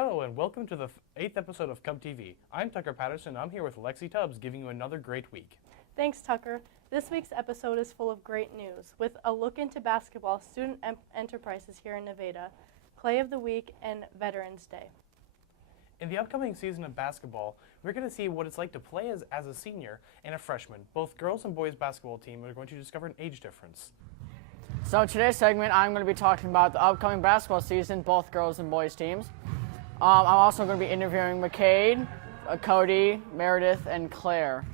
Hello and welcome to the 8th episode of CubTV. I'm Tucker Patterson. I'm here with Lexi Tubbs giving you another great week. Thanks, Tucker. This week's episode is full of great news, with a look into basketball, student enterprises here in Nevada, Play of the Week, and Veterans Day. In the upcoming season of basketball, we're going to see what it's like to play as a senior and a freshman. Both girls and boys basketball team are going to discover an age difference. So in today's segment, I'm going to be talking about the upcoming basketball season, both girls and boys teams. I'm also going to be interviewing McCade, Cody, Meredith, and Claire.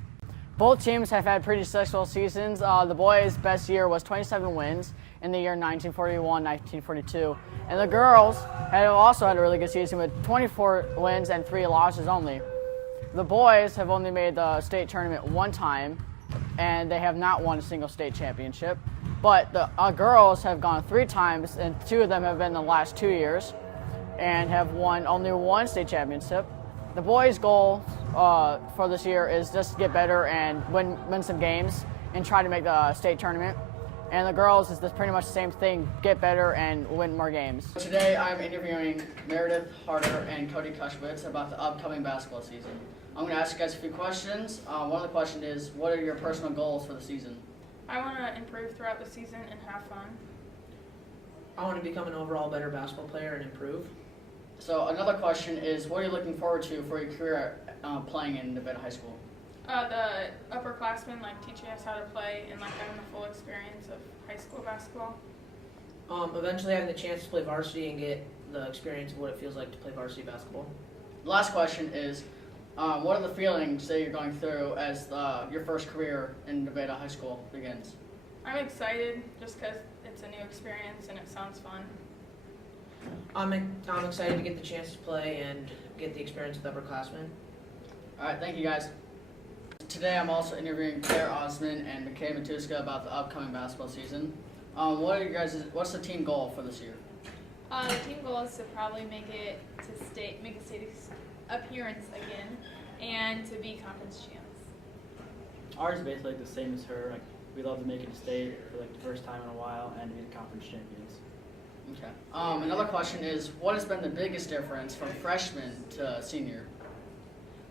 Both teams have had pretty successful seasons. The boys' best year was 27 wins in the year 1941-1942. And the girls have also had a really good season with 24 wins and 3 losses only. The boys have only made the state tournament one time, and they have not won a single state championship. But the girls have gone 3 times, and 2 of them have been in the last 2 years, and have won only 1 state championship. The boys' goal for this year is just to get better and win some games and try to make the state tournament. And the girls is pretty much the same thing, get better and win more games. Today I'm interviewing Meredith Harder and Cody Kushwitz about the upcoming basketball season. I'm going to ask you guys a few questions. One of the questions is, what are your personal goals for the season? I want to improve throughout the season and have fun. I want to become an overall better basketball player and improve. So another question is, what are you looking forward to for your career playing in Nevada High School? The upperclassmen teaching us how to play and having the full experience of high school basketball. Eventually having the chance to play varsity and get the experience of what it feels like to play varsity basketball. The last question is, what are the feelings that you're going through as your first career in Nevada High School begins? I'm excited just because it's a new experience and it sounds fun. I'm excited to get the chance to play and get the experience with upperclassmen. All right, thank you guys. Today I'm also interviewing Claire Osman and McKay Matuska about the upcoming basketball season. What's the team goal for this year? The team goal is to probably make a state appearance again and to be conference champs. Ours is basically the same as her. We love to make it to state for the first time in a while and be the conference champions. Okay. Another question is, what has been the biggest difference from freshman to senior?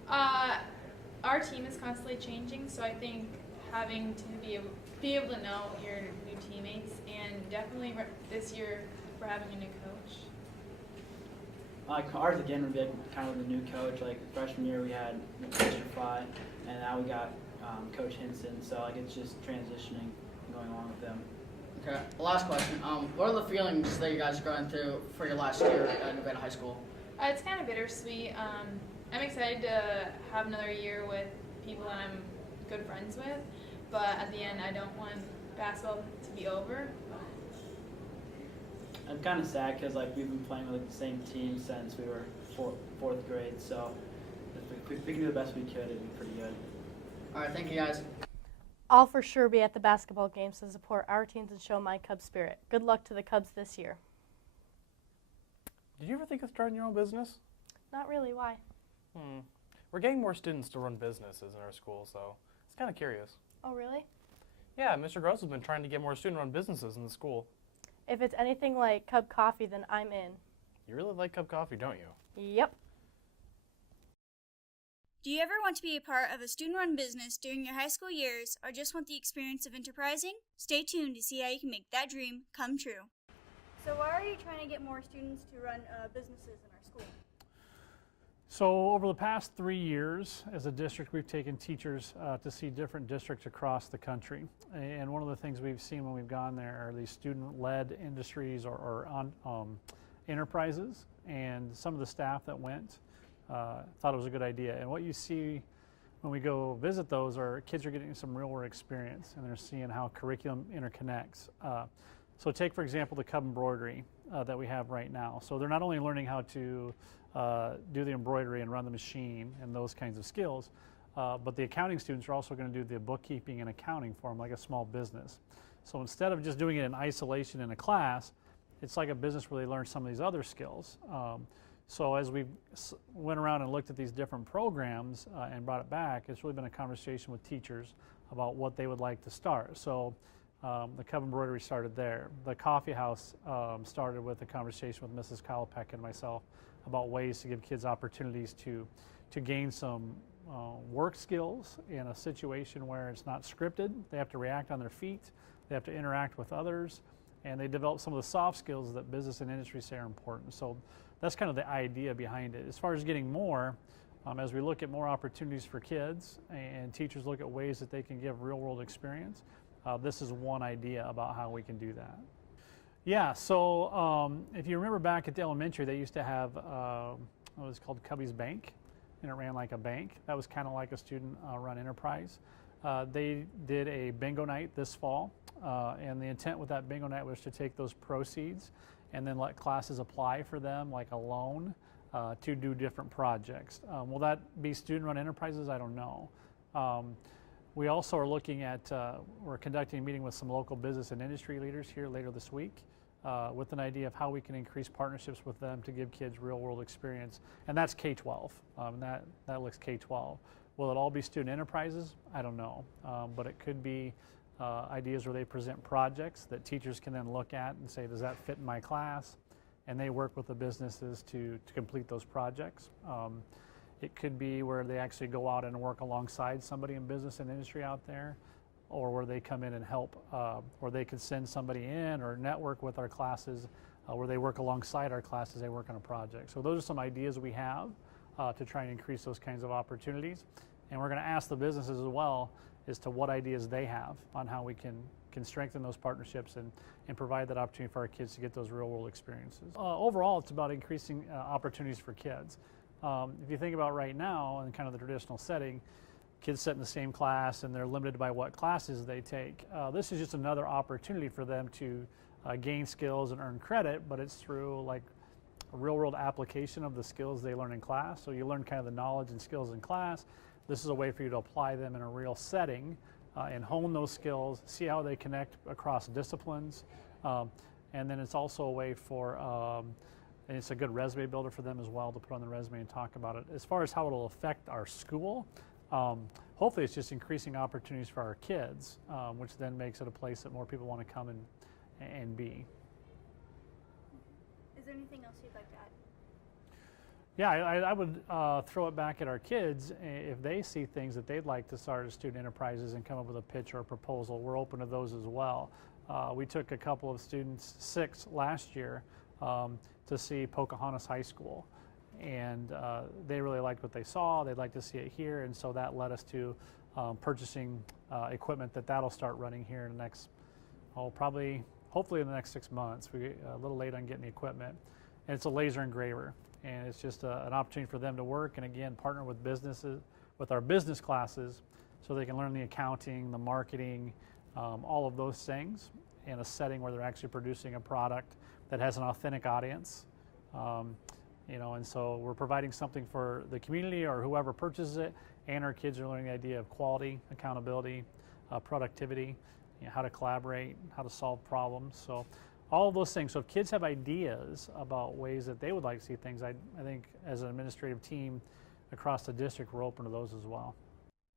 Our team is constantly changing, so I think having to be able to know your new teammates, and definitely this year we're having a new coach. Ours again would be kind of the new coach. Freshman year we had Mr. Fry, and now we got Coach Hinson. So it's just transitioning and going along with them. Okay. Last question. What are the feelings that you guys are going through for your last year at Nevada High School? It's kind of bittersweet. I'm excited to have another year with people that I'm good friends with, but at the end I don't want basketball to be over. I'm kind of sad because we've been playing with the same team since we were fourth grade. So if we can do the best we could, it'd be pretty good. All right. Thank you guys. I'll for sure be at the basketball games to support our teams and show my Cub spirit. Good luck to the Cubs this year. Did you ever think of starting your own business? Not really, why? We're getting more students to run businesses in our school, so it's kind of curious. Oh, really? Yeah, Mr. Gross has been trying to get more student-run businesses in the school. If it's anything like Cub Coffee, then I'm in. You really like Cub Coffee, don't you? Yep. Do you ever want to be a part of a student-run business during your high school years or just want the experience of enterprising? Stay tuned to see how you can make that dream come true. So why are you trying to get more students to run businesses in our school? So over the past 3 years, as a district, we've taken teachers to see different districts across the country. And one of the things we've seen when we've gone there are these student-led industries or enterprises. And some of the staff that went thought it was a good idea. And what you see when we go visit those are kids are getting some real-world experience, and they're seeing how curriculum interconnects. So take, for example, the Cub embroidery that we have right now. So they're not only learning how to do the embroidery and run the machine and those kinds of skills, but the accounting students are also going to do the bookkeeping and accounting for them like a small business. So instead of just doing it in isolation in a class, it's like a business where they learn some of these other skills. So as we went around and looked at these different programs and brought it back, it's really been a conversation with teachers about what they would like to start. So the Cub embroidery started there. The coffee house started with a conversation with Mrs. Kowalpeck and myself about ways to give kids opportunities to gain some work skills in a situation where it's not scripted. They have to react on their feet, they have to interact with others, and they develop some of the soft skills that business and industry say are important. So that's kind of the idea behind it. As far as getting more, as we look at more opportunities for kids and teachers look at ways that they can give real-world experience, this is one idea about how we can do that. Yeah, so if you remember back at the elementary, they used to have what was called Cubby's Bank, and it ran like a bank. That was kind of like a student-run enterprise. They did a bingo night this fall, and the intent with that bingo night was to take those proceeds and then let classes apply for them like a loan to do different projects. Will that be student-run enterprises? I don't know. We also are looking at, we're conducting a meeting with some local business and industry leaders here later this week with an idea of how we can increase partnerships with them to give kids real-world experience. And that's K-12, that looks K-12. Will it all be student enterprises? I don't know, but it could be ideas where they present projects that teachers can then look at and say, does that fit in my class? And they work with the businesses to complete those projects. It could be where they actually go out and work alongside somebody in business and industry out there, or where they come in and help, or they could send somebody in or network with our classes, where they work alongside our classes, they work on a project. So those are some ideas we have to try and increase those kinds of opportunities. And we're going to ask the businesses as well as to what ideas they have on how we can strengthen those partnerships and provide that opportunity for our kids to get those real world experiences. Overall, it's about increasing opportunities for kids. If you think about right now in kind of the traditional setting, kids sit in the same class and they're limited by what classes they take. This is just another opportunity for them to gain skills and earn credit, but it's through like a real world application of the skills they learn in class. So you learn kind of the knowledge and skills in class. This is a way for you to apply them in a real setting and hone those skills, see how they connect across disciplines. And then it's also a way for, and it's a good resume builder for them as well to put on the resume and talk about it. As far as how it'll affect our school, hopefully it's just increasing opportunities for our kids, which then makes it a place that more people want to come and be. Is there anything else you'd like to add? Yeah, I would throw it back at our kids. If they see things that they'd like to start as student enterprises and come up with a pitch or a proposal, we're open to those as well. We took a couple of students, 6 last year, to see Pocahontas High School. And they really liked what they saw. They'd like to see it here. And so that led us to purchasing equipment that'll start running here in the next, hopefully in the next 6 months. We're a little late on getting the equipment. And it's a laser engraver. And it's just an opportunity for them to work and again partner with businesses, with our business classes, so they can learn the accounting, the marketing, all of those things in a setting where they're actually producing a product that has an authentic audience. You know, and so we're providing something for the community or whoever purchases it, and our kids are learning the idea of quality, accountability, productivity, you know, how to collaborate, how to solve problems. So all of those things. So if kids have ideas about ways that they would like to see things, I think as an administrative team across the district, we're open to those as well.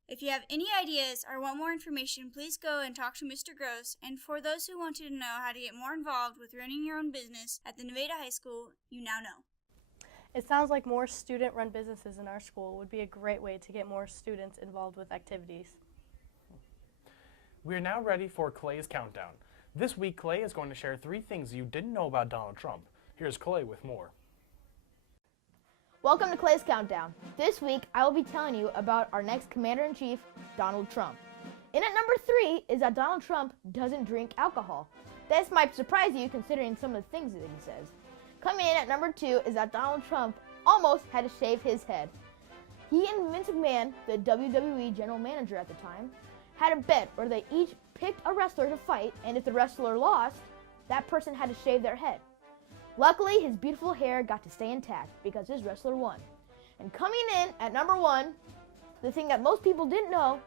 If you have any ideas or want more information, please go and talk to Mr. Gross. And for those who wanted to know how to get more involved with running your own business at the Nevada High School, you now know. It sounds like more student-run businesses in our school would be a great way to get more students involved with activities. We are now ready for Clay's Countdown. This week, Clay is going to share 3 things you didn't know about Donald Trump. Here's Clay with more. Welcome to Clay's Countdown. This week, I will be telling you about our next Commander-in-Chief, Donald Trump. In at number 3 is that Donald Trump doesn't drink alcohol. This might surprise you considering some of the things that he says. Coming in at number 2 is that Donald Trump almost had to shave his head. He and Vince McMahon, the WWE general manager at the time, had a bet where they each picked a wrestler to fight, and if the wrestler lost, that person had to shave their head. Luckily, his beautiful hair got to stay intact because his wrestler won. And coming in at number 1, the thing that most people didn't know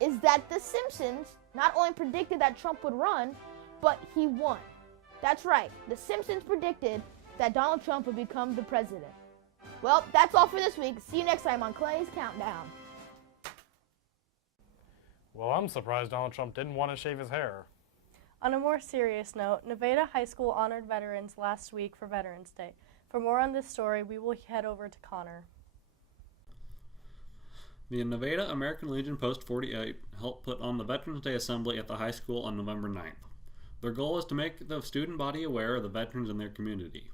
is that The Simpsons not only predicted that Trump would run, but he won. That's right, The Simpsons predicted that Donald Trump would become the president. Well, that's all for this week. See you next time on Clay's Countdown. Well, I'm surprised Donald Trump didn't want to shave his hair. On a more serious note, Nevada High School honored veterans last week for Veterans Day. For more on this story, we will head over to Connor. The Nevada American Legion Post 48 helped put on the Veterans Day Assembly at the high school on November 9th. Their goal is to make the student body aware of the veterans in their community.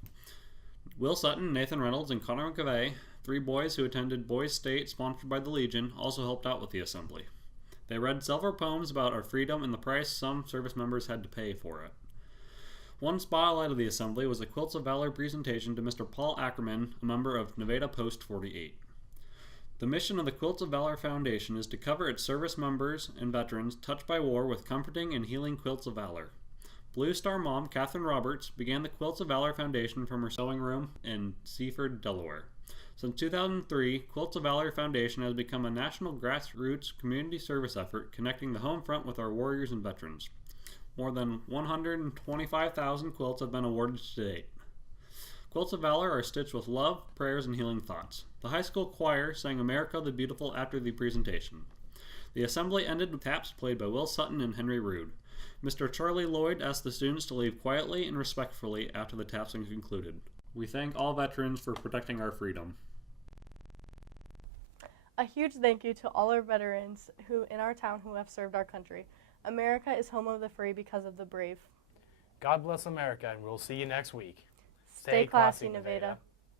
Will Sutton, Nathan Reynolds, and Connor McAvey, 3 boys who attended Boys State sponsored by the Legion, also helped out with the assembly. They read several poems about our freedom and the price some service members had to pay for it. One spotlight of the assembly was a Quilts of Valor presentation to Mr. Paul Ackerman, a member of Nevada Post 48. The mission of the Quilts of Valor Foundation is to cover its service members and veterans touched by war with comforting and healing quilts of valor. Blue Star mom, Catherine Roberts, began the Quilts of Valor Foundation from her sewing room in Seaford, Delaware. Since 2003, Quilts of Valor Foundation has become a national grassroots community service effort connecting the home front with our warriors and veterans. More than 125,000 quilts have been awarded to date. Quilts of Valor are stitched with love, prayers, and healing thoughts. The high school choir sang America the Beautiful after the presentation. The assembly ended with taps played by Will Sutton and Henry Rude. Mr. Charlie Lloyd asked the students to leave quietly and respectfully after the tapsing concluded. We thank all veterans for protecting our freedom. A huge thank you to all our veterans in our town who have served our country. America is home of the free because of the brave. God bless America, and we'll see you next week. Stay classy, Nevada.